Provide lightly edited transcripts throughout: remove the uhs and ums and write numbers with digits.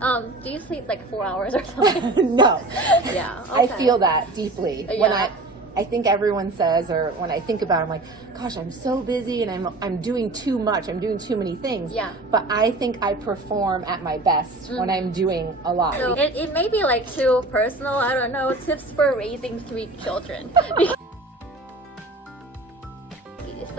Do you sleep like 4 hours or something? No. Yeah. Okay. I feel that deeply. Yeah. When I think everyone says, or when I think about it, I'm like, gosh, I'm so busy and I'm doing too much. I'm doing too many things. Yeah. But I think I perform at my best when I'm doing a lot. So it may be like too personal, I don't know, tips for raising 3 children.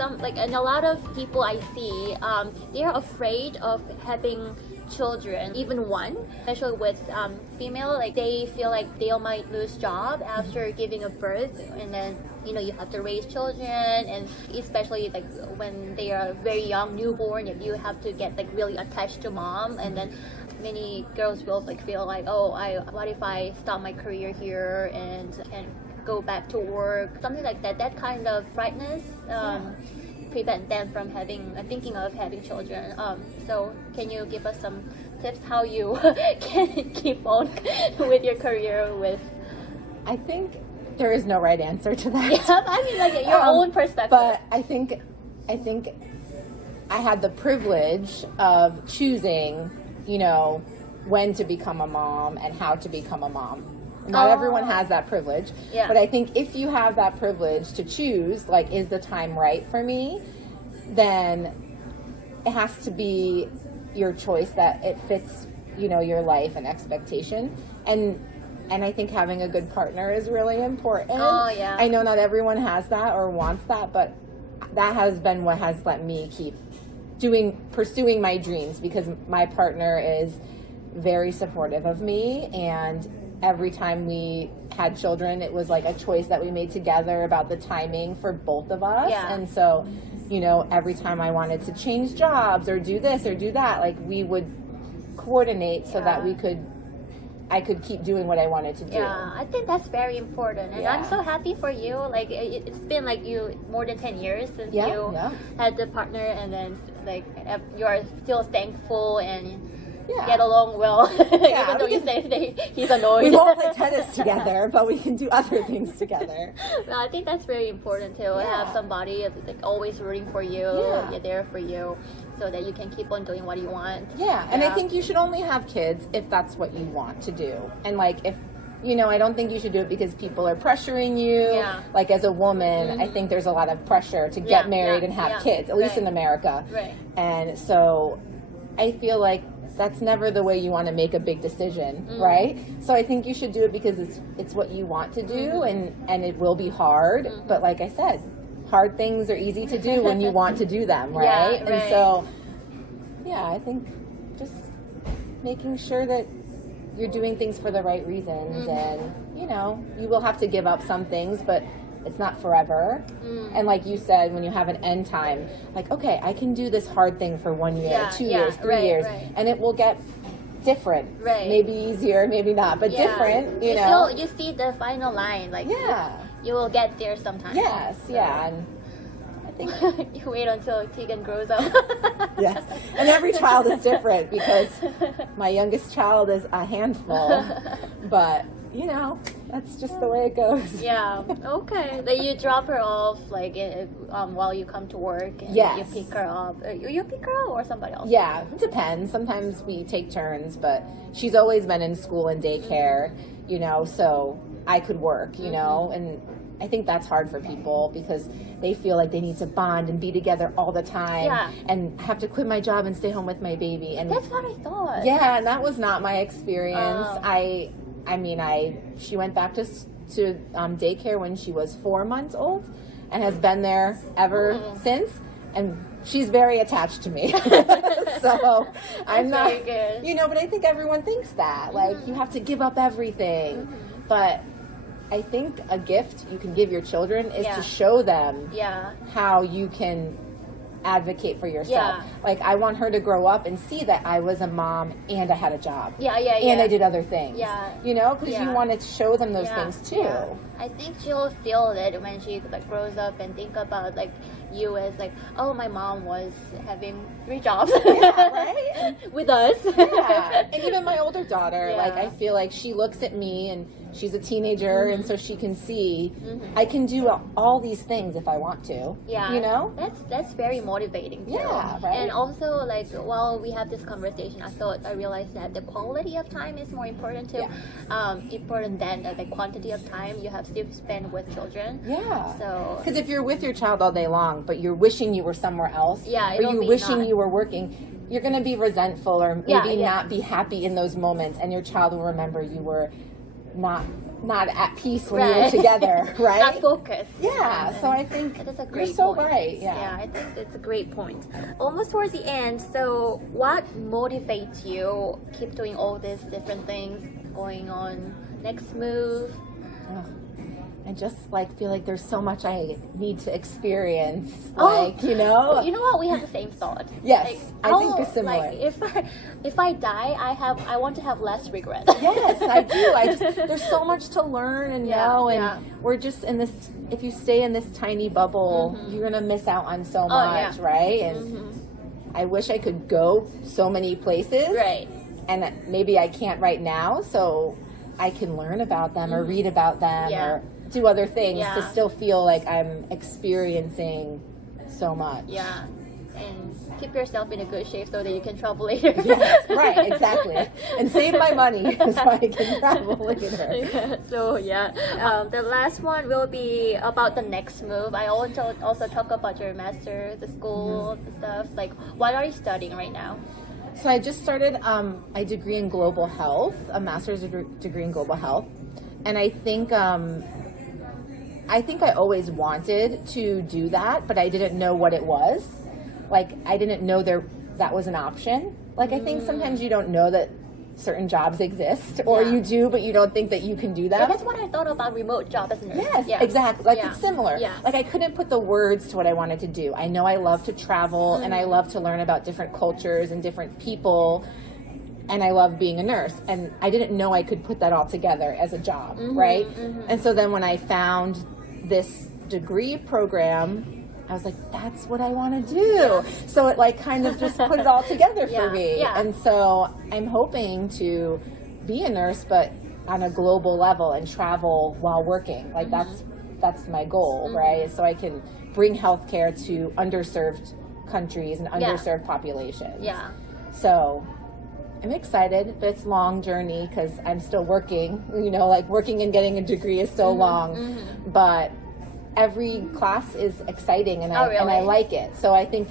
And a lot of people I see, they're afraid of having children, even one, especially with female, like they feel like they might lose job after giving a birth, and then you have to raise children, and especially like when they are very young, newborn, you have to get like really attached to mom, and then many girls will like feel like, what if I stop my career here and go back to work, something like that. That kind of frightness prevent them from thinking of having children. So can you give us some tips how you can keep on with your career with? I think there is no right answer to that. Yeah, I mean like your own perspective. But I think I had the privilege of choosing, when to become a mom and how to become a mom. Not everyone has that privilege, but I think if you have that privilege to choose, like, is the time right for me, then it has to be your choice that it fits, your life and expectation. And I think having a good partner is really important. Oh, yeah. I know not everyone has that or wants that, but that has been what has let me keep pursuing my dreams, because my partner is very supportive of me, and every time we had children, it was like a choice that we made together about the timing for both of us. Yeah. And so, every time I wanted to change jobs or do this or do that, like we would coordinate so that I could keep doing what I wanted to do. Yeah, I think that's very important, and I'm so happy for you. Like it's been like more than 10 years since you had the partner, and then like you are still thankful and get along well, even though you say he's annoyed. We won't play tennis together, but we can do other things together. Well, I think that's very important to have somebody like always rooting for you, there for you, so that you can keep on doing what you want. Yeah, and I think you should only have kids if that's what you want to do. And like if I don't think you should do it because people are pressuring you. Yeah. Like as a woman, I think there's a lot of pressure to get married and have kids, at least in America. Right. And so I feel like that's never the way you want to make a big decision, right? So I think you should do it because it's what you want to do, and it will be hard. But like I said, hard things are easy to do when you want to do them, right? And so, I think just making sure that you're doing things for the right reasons, and you will have to give up some things, but it's not forever. And like you said, when you have an end time, like, okay, I can do this hard thing for 1 year, 2 years, 3 years, and it will get different. Right. Maybe easier, maybe not, but different, You see the final line, like you will get there sometime. Yes, and I think you wait until Tegan grows up. Yes, and every child is different, because my youngest child is a handful, but that's just the way it goes. Yeah. Okay. Then you drop her off like while you come to work, and you pick her up. You pick her up or somebody else? Yeah, it depends. Sometimes we take turns, but she's always been in school and daycare, so I could work, and I think that's hard for people because they feel like they need to bond and be together all the time and have to quit my job and stay home with my baby. And that's what I thought. Yeah, and that was not my experience. She went back to daycare when she was 4 months old and has been there ever since. And she's very attached to me. So I'm not, very good. But I think everyone thinks that. Like, you have to give up everything. But I think a gift you can give your children is to show them how you can advocate for yourself. Like, I want her to grow up and see that I was a mom and I had a job. And I did other things. Because you want to show them those things too. I think she'll feel it when she like grows up and think about like you as like, oh, my mom was having 3 jobs with us. And even my older daughter, like, I feel like she looks at me and she's a teenager, and so she can see I can do all these things if I want to. That's very motivating too. Yeah, right. And also, like, while we have this conversation, I realized that the quality of time is more important too. Important than the quantity of time you have to spend with children. Yeah. So, because if you're with your child all day long, but you're wishing you were somewhere else, or you're wishing you were working, you're going to be resentful or maybe not be happy in those moments, and your child will remember you were not at peace when you were together, right? Not focused. Yeah, so I think that's a great you're so point. right. Yeah, I think it's a great point. Almost towards the end, so what motivates you keep doing all these different things, going on next move? I just feel like there's so much I need to experience. You know what? We have the same thought. Yes, I think it's similar. Like if I die, I want to have less regret. Yes, I do. There's so much to learn and know, and we're just in this. If you stay in this tiny bubble, you're gonna miss out on so much, right? And I wish I could go so many places, right? And maybe I can't right now, so I can learn about them or read about them or do other things to still feel like I'm experiencing so much. Yeah, and keep yourself in a good shape so that you can travel later. Yes, right, exactly. And save my money so I can travel later. The last one will be about the next move. I also talk about your master, the school, the stuff. Like, what are you studying right now? So I just started a degree in global health, a master's degree in global health. And I think I always wanted to do that, but I didn't know what it was. Like, I didn't know that was an option. Like, I think sometimes you don't know that certain jobs exist, or you do, but you don't think that you can do them. Yeah, that's what I thought about remote job as a nurse. Yes, exactly. It's similar. Yeah. Like, I couldn't put the words to what I wanted to do. I know I love to travel, and I love to learn about different cultures and different people, and I love being a nurse. And I didn't know I could put that all together as a job, right? And so then when I found this degree program, I was like, that's what I want to do. So it kind of just put it all together for me. And so I'm hoping to be a nurse, but on a global level and travel while working. Like that's my goal, right? So I can bring healthcare to underserved countries and underserved populations. Yeah. So I'm excited, but it's a long journey because I'm still working. Working and getting a degree is so long, but every class is exciting and I like it. So I think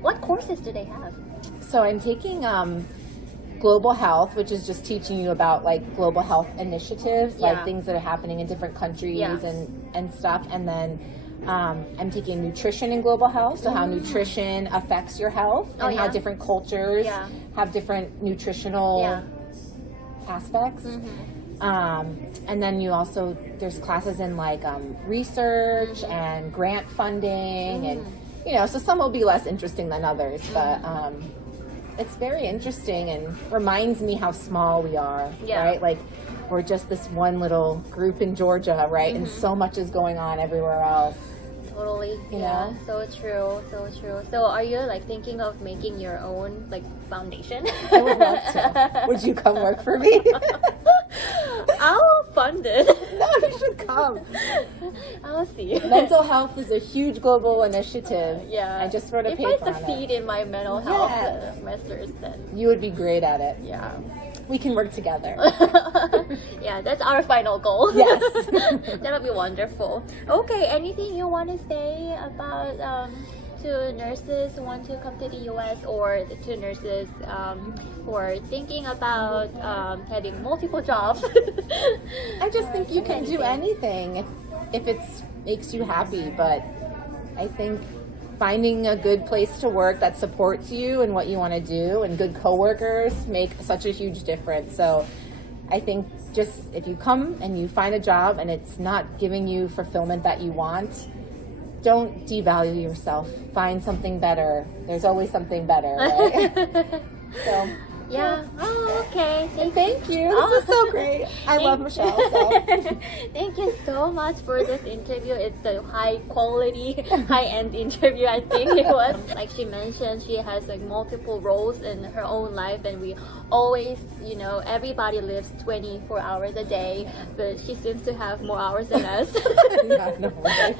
What courses do they have? So I'm taking global health, which is just teaching you about global health initiatives, like things that are happening in different countries and stuff. And then I'm taking nutrition in global health, so how nutrition affects your health and how different cultures have different nutritional aspects. And then there's classes in research and grant funding and so some will be less interesting than others, but it's very interesting and reminds me how small we are, right? Like, we're just this one little group in Georgia, right? And so much is going on everywhere else. Totally. You know? So true. So are you thinking of making your own foundation? I would love to. Would you come work for me? I'll fund it. No, you should come. I'll see. Mental health is a huge global initiative. Yeah. I just wrote a paper If on I succeed in my mental health master's, then you would be great at it. Yeah. We can work together. Yeah, that's our final goal. Yes. That'll be wonderful. Okay, anything you want to say about to nurses who want to come to the U.S. or to nurses who are thinking about having multiple jobs? I just think you can do anything if it makes you happy, but I think finding a good place to work that supports you and what you want to do and good coworkers make such a huge difference. So I think just if you come and you find a job and it's not giving you fulfillment that you want, don't devalue yourself. Find something better. There's always something better, right? So yeah. Oh, okay. Thank And thank you. This is so great. I love Michelle. So. Thank you so much for this interview. It's a high quality, high end interview. I think it was. Like she mentioned, she has like multiple roles in her own life, and we always, you know, everybody lives 24 hours a day, but she seems to have more hours than us. Yeah, no, right?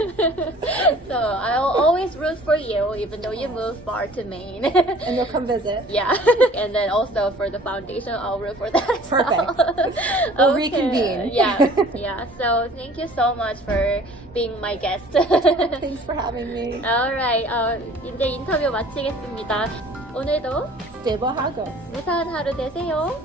So I'll always root for you, even though you moved far to Maine. And you'll come visit. Yeah, and then also for the foundation, I'll root for that. Perfect. We'll reconvene. Yeah. So thank you so much for being my guest. Thanks for having me. Alright, 이제 인터뷰 마치겠습니다. 오늘도 스테이블하고 무사한 하루 되세요.